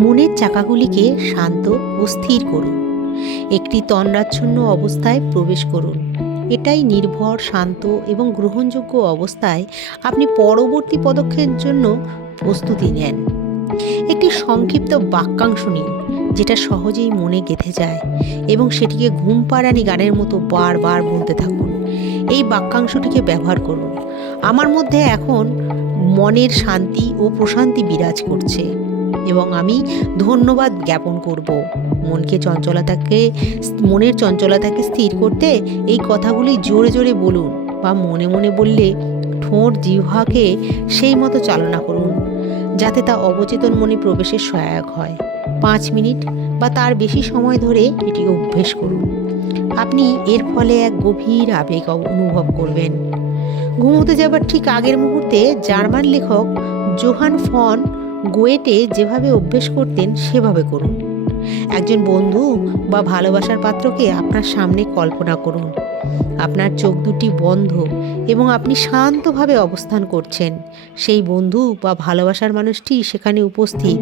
মনের চাকাগুলিকে শান্ত ও স্থির করুন। একটি তন্দ্রাচ্ছন্ন অবস্থায় প্রবেশ করুন। এটাই নির্ভর, শান্ত এবং গ্রহণযোগ্য অবস্থায় আপনি পরবর্তী পদক্ষেপের জন্য প্রস্তুতি নেন। একটি সংক্ষিপ্ত বাক্যাংশ নিন যেটা সহজেই মনে গেঁথে যায় এবং সেটিকে ঘুম পাড়ানি গানের মতো বারবার বলতে থাকুন। এই বাক্যাংশটিকে ব্যবহার করুন: আমার মধ্যে এখন মনের শান্তি ও প্রশান্তি বিরাজ করছে এবং আমি ধন্যবাদ জ্ঞাপন করব। মনের চঞ্চলতাকে স্থির করতে এই কথাগুলি জোরে জোরে বলুন বা মনে মনে বললে ঠোঁট জিহ্বাকে সেই মতো চালনা করুন যাতে তা অবচেতন মনে প্রবেশের সহায়ক হয়। 5 মিনিট বা তার বেশি সময় ধরে এটি অভ্যেস করুন। আপনি এর ফলে এক গভীর আবেগ অনুভব করবেন। ঘুমোতে যাবার ঠিক আগের মুহূর্তে জার্মান লেখক জোহান ফন গোয়েটে যেভাবে অভ্যেস করতেন সেভাবে করুন। একজন বন্ধু বা ভালোবাসার পাত্রকে আপনার সামনে কল্পনা করুন। আপনার চোখ দুটি বন্ধ এবং আপনি শান্তভাবে অবস্থান করছেন। সেই বন্ধু বা ভালোবাসার মানুষটি সেখানে উপস্থিত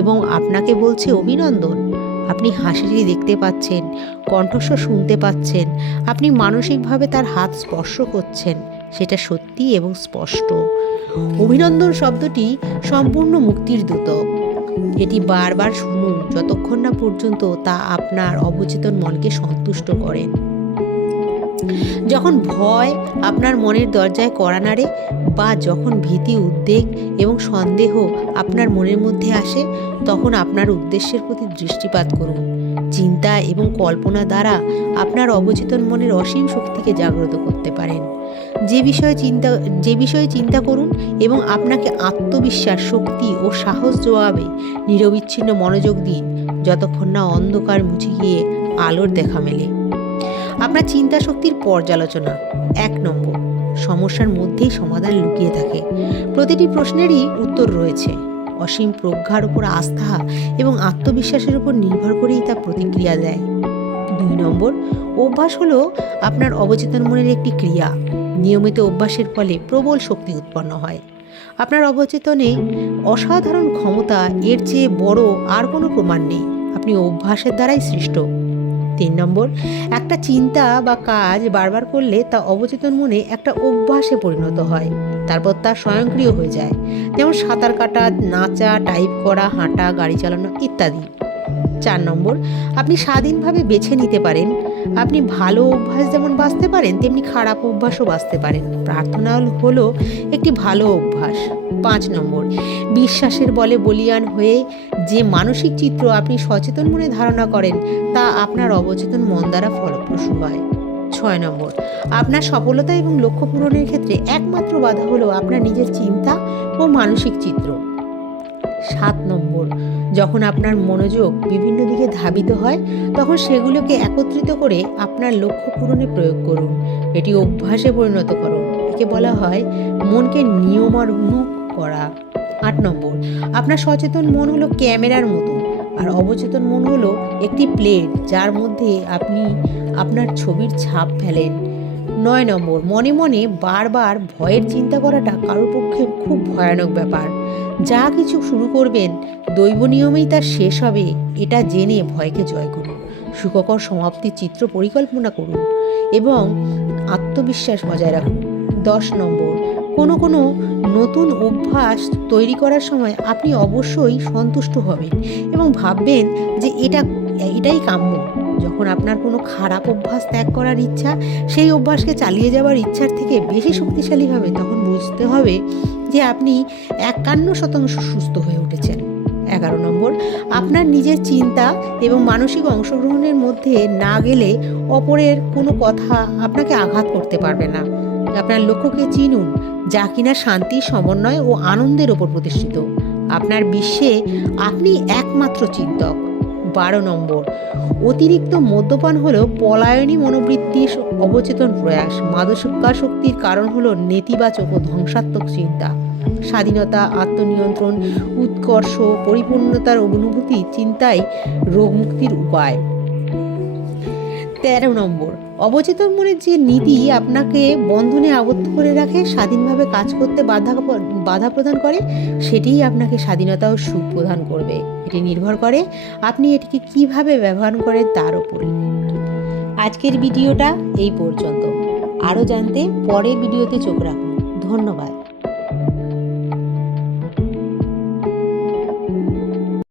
এবং আপনাকে বলছে অভিনন্দন। আপনি হাসিটি দেখতে পাচ্ছেন, কণ্ঠস্বর শুনতে পাচ্ছেন, আপনি মানসিকভাবে তার হাত স্পর্শ করছেন। সেটা সত্যি এবং স্পষ্ট। অভিনন্দন শব্দটি সম্পূর্ণ মুক্তির দূত। এটি বারবার শুনুন যতক্ষণ না পর্যন্ত তা আপনার অবচেতন মনকে সন্তুষ্ট করেন। যখন ভয় আপনার মনের দরজায় কড়া নাড়ে বা যখন ভীতি, উদ্বেগ এবং সন্দেহ আপনার মনের মধ্যে আসে, তখন আপনার উদ্দেশ্যের প্রতি দৃষ্টিপাত করুন। চিন্তা এবং কল্পনা দ্বারা আপনার অবচেতন মনের অসীম শক্তিকে জাগ্রত করতে পারেন। যে বিষয়ে চিন্তা করুন এবং আপনাকে আত্মবিশ্বাস, শক্তি ও সাহস যোগাবে নিরবিচ্ছিন্ন মনোযোগ দিন যতক্ষণ না অন্ধকার মুছে গিয়ে আলোর দেখা মেলে। আপনার চিন্তা শক্তির পর্যালোচনা। 1 নম্বর, সমস্যার মধ্যেই সমাধান লুকিয়ে থাকে। প্রতিটি প্রশ্নেরই উত্তর রয়েছে। অসীম প্রজ্ঞার উপর আস্থা এবং আত্মবিশ্বাসের উপর নির্ভর করেই তা প্রতিক্রিয়া দেয়। 2 নম্বর, অভ্যাস হলো আপনার অবচেতন মনের একটি ক্রিয়া। নিয়মিত অভ্যাসের ফলে প্রবল শক্তি উৎপন্ন হয়। আপনার অবচেতনে অসাধারণ ক্ষমতা, এর চেয়ে বড় আর কোনো প্রমাণ নেই। আপনি অভ্যাসের দ্বারাই সৃষ্ট। 3 নম্বর, একটা চিন্তা বা কাজ বারবার করলে তা অবচেতন মনে একটা অভ্যাসে পরিণত হয়। তারপর তা স্বয়ংক্রিয় হয়ে যায়, যেমন সাঁতার কাটা, নাচা, টাইপ করা, হাঁটা, গাড়ি চালানো ইত্যাদি। 4 নম্বর, আপনি স্বাধীনভাবে বেছে নিতে পারেন। আপনি ভালো অভ্যাস যেমন বাছতে পারেন, তেমনি খারাপ অভ্যাসও বাছতে পারেন। প্রার্থনা হলো একটি ভালো অভ্যাস। 5 নম্বর, বিশ্বাসের বলে বলীয়ান হয়ে যে মানসিক চিত্র আপনি সচেতন মনে ধারণা করেন তা আপনার অবচেতন মন দ্বারা ফলপ্রসূ হয়। 6 নম্বর, আপনার সফলতা এবং লক্ষ্য পূরণের ক্ষেত্রে একমাত্র বাধা হলো আপনার নিজের চিন্তা ও মানসিক চিত্র। 7 নম্বর, যখন আপনার মনোযোগ বিভিন্ন দিকে ধাবিত হয় তখন সেগুলোকে একত্রিত করে আপনার লক্ষ্য পূরণে প্রয়োগ করুন। এটি অভ্যাসে পরিণত করুন। একে বলা হয় মনকে নিয়মানুগ করা। 8 নম্বর, আপনার সচেতন মন হলো ক্যামেরার মতো আর অবচেতন মন হলো একটি প্লেট যার মধ্যে আপনি আপনার ছবির ছাপ ফেলেন। 9 নম্বর, মনে মনে বারবার ভয়ের চিন্তা করাটা কারোর পক্ষে খুব ভয়ানক ব্যাপার। যা কিছু শুরু করবেন দৈব নিয়মেই তা শেষ হবে, এটা জেনে ভয়কে জয় করুন। সুখকর সমাপ্তির চিত্র পরিকল্পনা করুন এবং আত্মবিশ্বাস বজায় রাখুন। 10 নম্বর, কোনো নতুন অভ্যাস তৈরি করার সময় আপনি অবশ্যই সন্তুষ্ট হবেন এবং ভাববেন যে এটাই কাম্য। যখন আপনার কোনো খারাপ অভ্যাস ত্যাগ করার ইচ্ছা সেই অভ্যাসকে চালিয়ে যাওয়ার ইচ্ছার থেকে বেশি শক্তিশালী হবে, তখন বুঝতে হবে যে আপনি 51% সুস্থ হয়ে উঠেছেন। 11 নম্বর, আপনার নিজের চিন্তা এবং মানসিক অংশগ্রহণের মধ্যে না গেলে অপরের কোনো কথা আপনাকে আঘাত করতে পারবে না। আপনার লক্ষ্যকে চিনুন, যা কিনা শান্তি, সমন্বয় ও আনন্দের ওপর প্রতিষ্ঠিত। আপনার বিশ্বে আপনি একমাত্র চিন্তক। 12 নম্বর, অতিরিক্ত মদ্যপান হলো পলায়নী মনোবৃত্তির অবচেতন প্রয়াস। মাদকাসক্তির কারণ হলো নেতিবাচক ও ধ্বংসাত্মক চিন্তা। স্বাধীনতা, আত্মনিয়ন্ত্রণ, উৎকর্ষ, পরিপূর্ণতার অনুভূতি চিন্তাই রোগমুক্তির উপায়। 13 নম্বর, অবচেতন মনের যে নীতি আপনাকে বন্ধনে আবদ্ধ করে রাখে, স্বাধীনভাবে কাজ করতে বাধা প্রদান করে, সেটিই আপনাকে স্বাধীনতা ও সুখ প্রদান করবে। এটি নির্ভর করে আপনি এটিকে কিভাবে ব্যবহার করেন তার উপরে। আজকের ভিডিওটা এই পর্যন্ত। আরও জানতে পরের ভিডিওতে চোখ রাখুন। ধন্যবাদ।